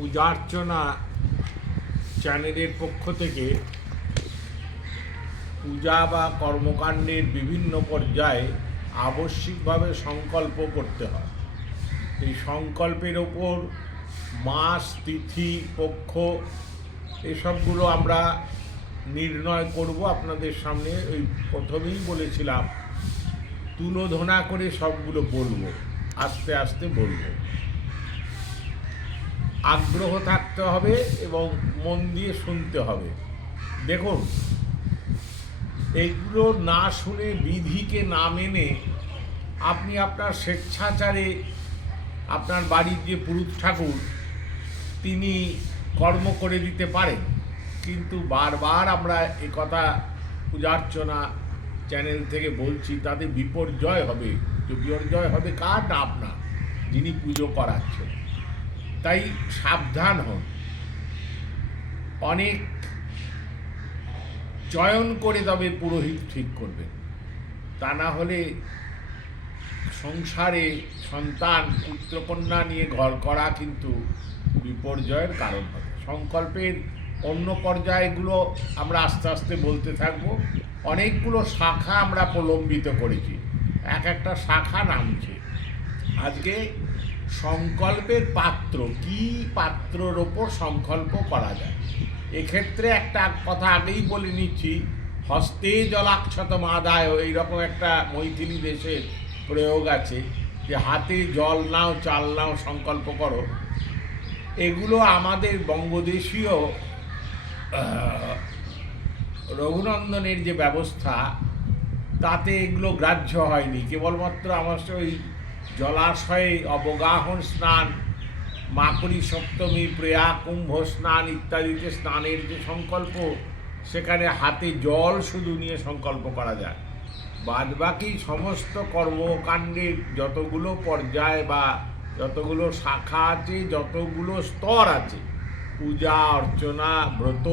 পূজার্চনা চ্যানেলের পক্ষ থেকে পূজা বা কর্মকাণ্ডের বিভিন্ন পর্যায়ে আবশ্যিকভাবে সংকল্প করতে হয়। এই সংকল্পের ওপর মাস, তিথি, পক্ষ এসবগুলো আমরা নির্ণয় করব আপনাদের সামনে। ওই প্রথমেই বলেছিলাম তুলোধনা করে সবগুলো বলবো, আস্তে আস্তে বলবো। আগ্রহ থাকতে হবে এবং মন দিয়ে শুনতে হবে। দেখুন, এইগুলো না শুনে, বিধিকে না মেনে আপনি আপনার স্বেচ্ছাচারে আপনার বাড়ির যে পুরুষ ঠাকুর তিনি কর্ম করে দিতে পারেন, কিন্তু বারবার আমরা কথা পূজার্চনা চ্যানেল থেকে বলছি, তাতে বিপর্যয় হবে। তো বিপর্যয় হবে কার? না আপনার, যিনি পুজো করাচ্ছেন। তাই সাবধান হন। অনেক চয়ন করে তবে পুরোহিত ঠিক করবেন, তা না হলে সংসারে সন্তান, পুত্রকন্যা নিয়ে ঘর করা কিন্তু বিপর্যয়ের কারণ হবে। সংকল্পের অন্য পর্যায়গুলো আমরা আস্তে আস্তে বলতে থাকব। অনেকগুলো শাখা আমরা প্রলম্বিত করেছি, এক একটা শাখা নামছে। আজকে সংকল্পের পাত্র, কি পাত্রর ওপর সংকল্প করা যায়, এক্ষেত্রে একটা কথা আগেই বলে নিচ্ছি। হস্তে জলাক্ষত মাদায়, এইরকম একটা মৈথিলি দেশের প্রয়োগ আছে যে হাতে জল নাও, চাল নাও, সংকল্প করো। এগুলো আমাদের বঙ্গদেশীয় রঘুনন্দনের যে ব্যবস্থা, তাতে এগুলো গ্রাহ্য হয়নি। কেবলমাত্র আমার ওই জলাশয়ে অবগাহন স্নান, মাকড়ি সপ্তমী, প্রেয়া, কুম্ভ স্নান ইত্যাদিতে স্নানের যে সংকল্প, সেখানে হাতে জল শুধু নিয়ে সংকল্প করা যায়। বাদবাকি সমস্ত কর্মকাণ্ডের যতগুলো পর্যায় বা যতগুলো শাখা আছে, যতগুলো স্তর আছে, পূজা অর্চনা, ব্রত,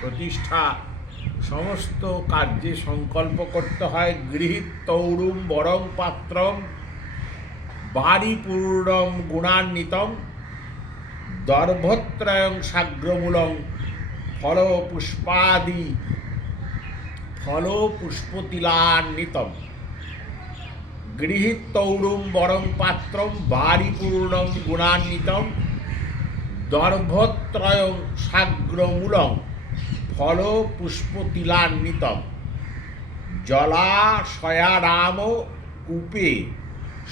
প্রতিষ্ঠা, সমস্ত কার্যে সংকল্প করতে হয়। গৃহীত তৌরুম বরং পাত্রম বারিপূর্ণম গুণান্বিতম দর্ভত্রয়ং সাগ্রমূলং ফল পুষ্পতিলান্বিতম। গৃহীত তৌরুম বরং পাত্রম বারিপূর্ণম গুণান্বিতম দর্ভত্রয়ং সাগ্রমূলং ফল পুষ্পতিলান্বিতম জলাশয়ারাম কূপে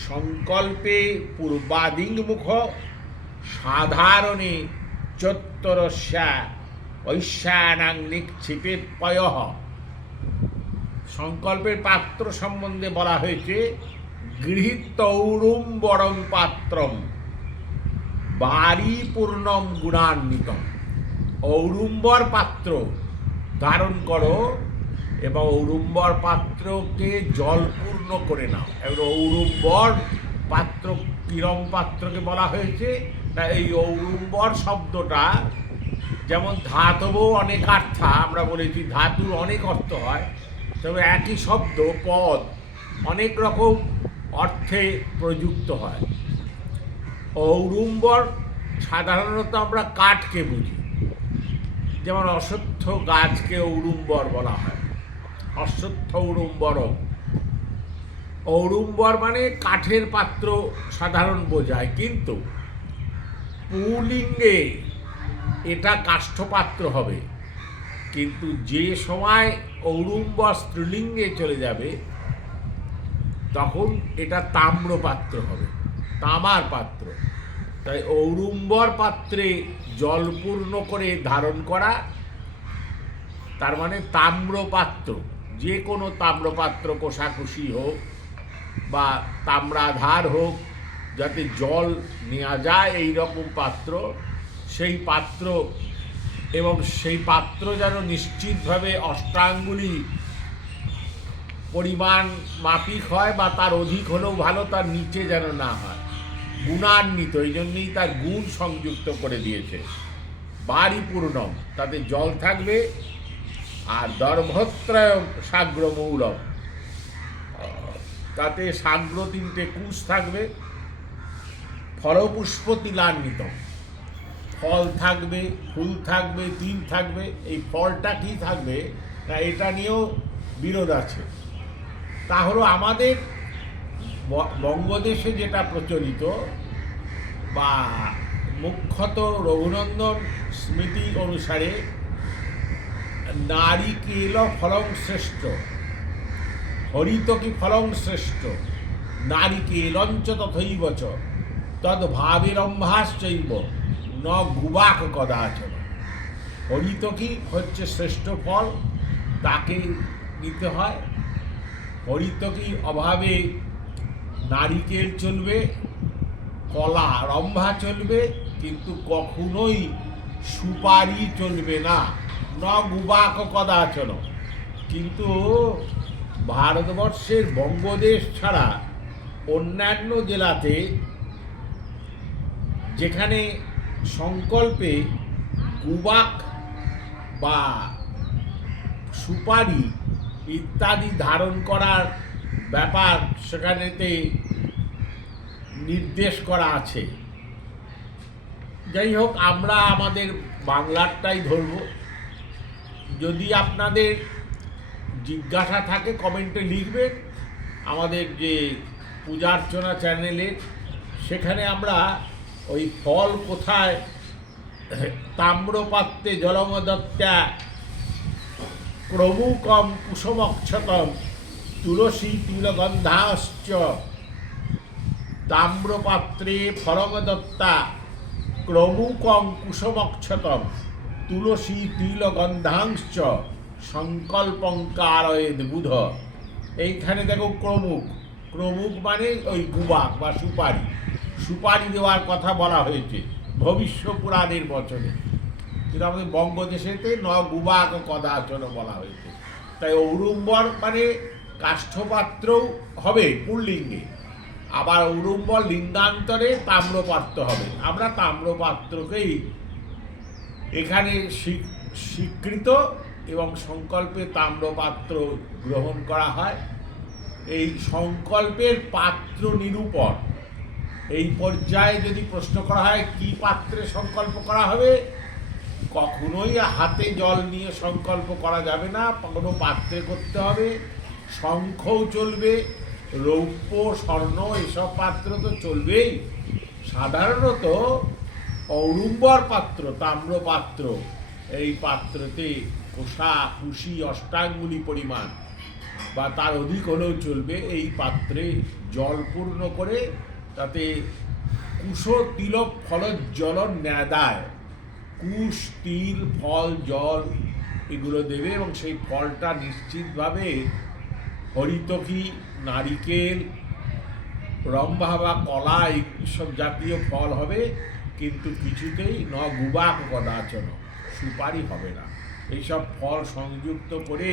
সংকল্পে পূর্বাদিংমুখ সাধারণে চত্বরস্যা ঐশানাং নিক্ষিপেত পয়ঃ। সংকল্পের পাত্র সম্বন্ধে বলা হয়েছে গৃহীত তৌরুম বরং পাত্রম বারিপূর্ণম গুণান্বিতম। ঔরুম্বর পাত্র ধারণ করো এবং ঔরুম্বর পাত্রকে জলপূর্ণ করে নাও। এবার ঔরুম্বর পাত্র কিরম পাত্রকে বলা হয়েছে? না, এই ঔরুম্বর শব্দটা যেমন ধাতব অনেক অর্থা, আমরা বলেছি ধাতুর অনেক অর্থ হয়, তবে একই শব্দ পদ অনেক রকম অর্থে প্রযুক্ত হয়। ঔরুম্বর সাধারণত আমরা কাঠকে বুঝি, যেমন অশ্বত্থ গাছকে ঔরুম্বর বলা হয়, অশ্বত্থ ঔরুম্বরম। ঔরুম্বর মানে কাঠের পাত্র সাধারণ বোঝায়, কিন্তু পুলিঙ্গে এটা কাষ্ঠপাত্র হবে। কিন্তু যে সময় ঔরুম্বর স্ত্রীলিঙ্গে চলে যাবে, তখন এটা তাম্রপাত্র হবে, তামার পাত্র। তাই ঔরুম্বর পাত্রে জলপূর্ণ করে ধারণ করা, তার মানে তাম্রপাত্র, যে কোনো তাম্রপাত্র, কোষাকুষি হোক বা তাম্রাধার হোক, যাতে জল নেওয়া যায় এই রকম পাত্র, সেই পাত্র। এবং সেই পাত্র যেন নিশ্চিতভাবে অষ্টাঙ্গুলি পরিমাণ মাপিক হয়, বা তার অধিক হলেও ভালো, তার নিচে যেন না হয়, গুণান্বিত। এই জন্যই তার গুণ সংযুক্ত করে দিয়েছে। বারিপূর্ণম, তাতে জল থাকবে, আর দর্ভত্রয়ম সাগ্রমূলম, তাতে সাগ্র তিনটে কুশ থাকবে। ফলপুষ্পতিলান্বিতম, ফল থাকবে, ফুল থাকবে, তিল থাকবে। এই ফলটা কি থাকবে না এটা নিয়েও বিরোধ আছে। তা হলো আমাদের বঙ্গদেশে যেটা প্রচলিত বা মুখ্যত রঘুনন্দন স্মৃতি অনুসারে নারিকেল ফলং শ্রেষ্ঠ, হরিতকি ফলং শ্রেষ্ঠ, নারিকেলঞ্চ তথৈব চ তদ্ভাবেরম্ভাশ্চৈব ন গুবাক কদাচন। হরিতকি হচ্ছে শ্রেষ্ঠ ফল, তাকে নিতে হয়। হরিতকি অভাবে নারিকেল চলবে, কলা রম্ভা চলবে, কিন্তু কখনোই সুপারি চলবে না। ন গুবাক কদাচন। কিন্তু ভারতবর্ষের বঙ্গদেশ ছাড়া অন্যান্য জেলাতে যেখানে সংকল্পে গুবাক বা সুপারি ইত্যাদি ধারণ করার ব্যাপার সেখানেতে নির্দেশ করা আছে। যাই হোক, আমরা আমাদের বাংলারটাই ধরব। যদি আপনাদের জিজ্ঞাসা থাকে কমেন্টে লিখবেন। আমাদের যে পূজার্চনা চ্যানেলে সেখানে আমরা ওই ফল কোথায় তাম্রপাত্রে জলমদত্তা ক্রমুকম কুসুমক্ষতম তুলসী তিলগন্ধাশ্চ, তাম্রপাত্রে ফলমদত্তা ক্রমুকম কুসুমক্ষতম তুলসী তিলগন্ধাংশ্চ সংকল্পঙ্কারয়েদ বুধ। এইখানে দেখো ক্রমুক, ক্রমুক মানে ওই গুবাক বা সুপারি, সুপারি দেওয়ার কথা বলা হয়েছে ভবিষ্য পুরাণের বচনে, কিন্তু আমাদের বঙ্গদেশেতে ন গুবাক কদাচন বলা হয়েছে। তাই ঔড়ুম্বর মানে কাষ্ঠপাত্রও হবে পুল্লিঙ্গে, আবার ঔড়ুম্বর লিঙ্গান্তরে তাম্রপাত্র হবে। আমরা তাম্রপাত্রকেই এখানে স্বীকৃত এবং সংকল্পে তাম্রপাত্র গ্রহণ করা হয়। এই সংকল্পের পাত্র নিরূপণ, এই পর্যায়ে যদি প্রশ্ন করা হয় কি পাত্রে সংকল্প করা হবে, কখনোই হাতে জল নিয়ে সংকল্প করা যাবে না, কোনো পাত্রে করতে হবে। শঙ্খও চলবে, রৌপ্য স্বর্ণ এসব পাত্র তো চলবেই। সাধারণত ঔড়ুম্বর পাত্র, তাম্রপাত্র, এই পাত্রতে কোষা কুশি অষ্টাঙ্গুলি পরিমাণ বা তার অধিক হলেও চলবে। এই পাত্রে জল পূর্ণ করে তাতে কুশ তিলক ফলজ্জল ন্যাদায়, কুশ তিল ফল জল এগুলো দেবে এবং সেই ফলটা নিশ্চিতভাবে হরিতকি, নারিকেল, রম্ভা বা কলা এইসব জাতীয় ফল হবে, কিন্তু কিছুতেই ন গুবাক কদাচন, সুপারি হবে না। এইসব ফল সংযুক্ত করে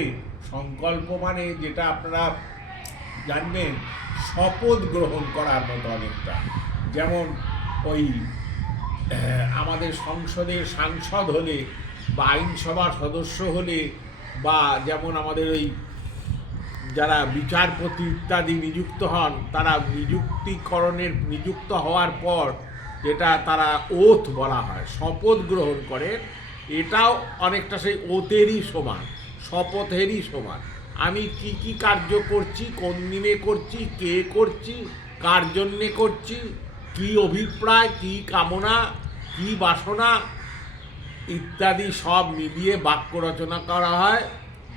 সংকল্প মানে যেটা আপনারা জানবেন শপথ গ্রহণ করার মতো অনেকটা। যেমন ওই আমাদের সংসদের সাংসদ হলে বা আইনসভার সদস্য হলে বা যেমন আমাদের ওই যারা বিচারপতি ইত্যাদি নিযুক্ত হন, তারা নিযুক্ত হওয়ার পর যেটা তারা ওথ বলা হয়, শপথ গ্রহণ করেন, এটাও অনেকটা সেই ওথেরই সমান, শপথেরই সমান। আমি কি কি কার্য করছি, কোন দিনে করছি, কে করছি, কার জন্যে করছি, কি অভিপ্রায়, কি কামনা, কি বাসনা ইত্যাদি সব মিলিয়ে বাক্য রচনা করা হয়।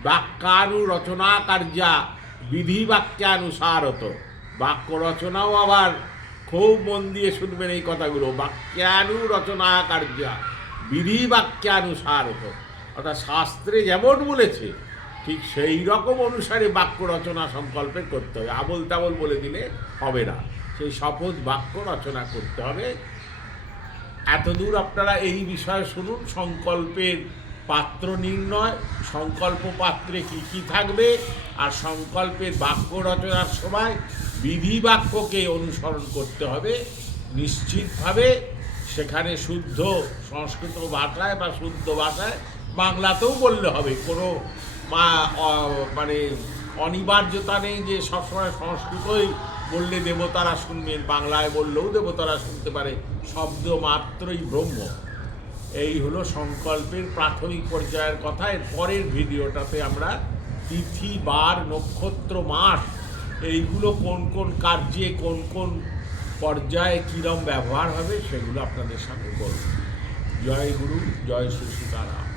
বাক্যানুরচনা কার্যা বিধি বাক্যানুসারত। বাক্য রচনাও আবার খুব মন দিয়ে শুনবেন এই কথাগুলো। বাক্যানুরচনা কার্যা বিধি বাক্যানুসারত, অর্থাৎ শাস্ত্রে যেমন বলেছে ঠিক সেই রকম অনুসারে বাক্য রচনা সংকল্পের করতে হবে। আবল তাবল বলে দিলে হবে না, সেই শপথ বাক্য রচনা করতে হবে। এতদূর আপনারা এই বিষয়ে শুনুন। সংকল্পের পাত্র নির্ণয়, সংকল্প পাত্রে কি কি থাকবে, আর সংকল্পের বাক্য রচনার সময় বিধি বাক্যকে অনুসরণ করতে হবে নিশ্চিতভাবে। সেখানে শুদ্ধ সংস্কৃত ভাষায় বা শুদ্ধ ভাষায় বাংলাতেও বললে হবে, কোনো মানে অনিবার্যতা নেই যে সবসময় সংস্কৃতই বললে দেবতারা শুনবেন, বাংলায় বললেও দেবতারা শুনতে পারে। শব্দ মাত্রই ব্রহ্ম। এই হলো সংকল্পের প্রাথমিক পর্যায়ের কথা। এর পরের ভিডিওটাতে আমরা তিথি, বার, নক্ষত্র, মাস এইগুলো কোন কোন কার্যে কোন কোন পর্যায়ে কীরম ব্যবহার হবে সেগুলো আপনাদের সামনে বলব। জয় গুরু, জয় শ্রী সীতারাম।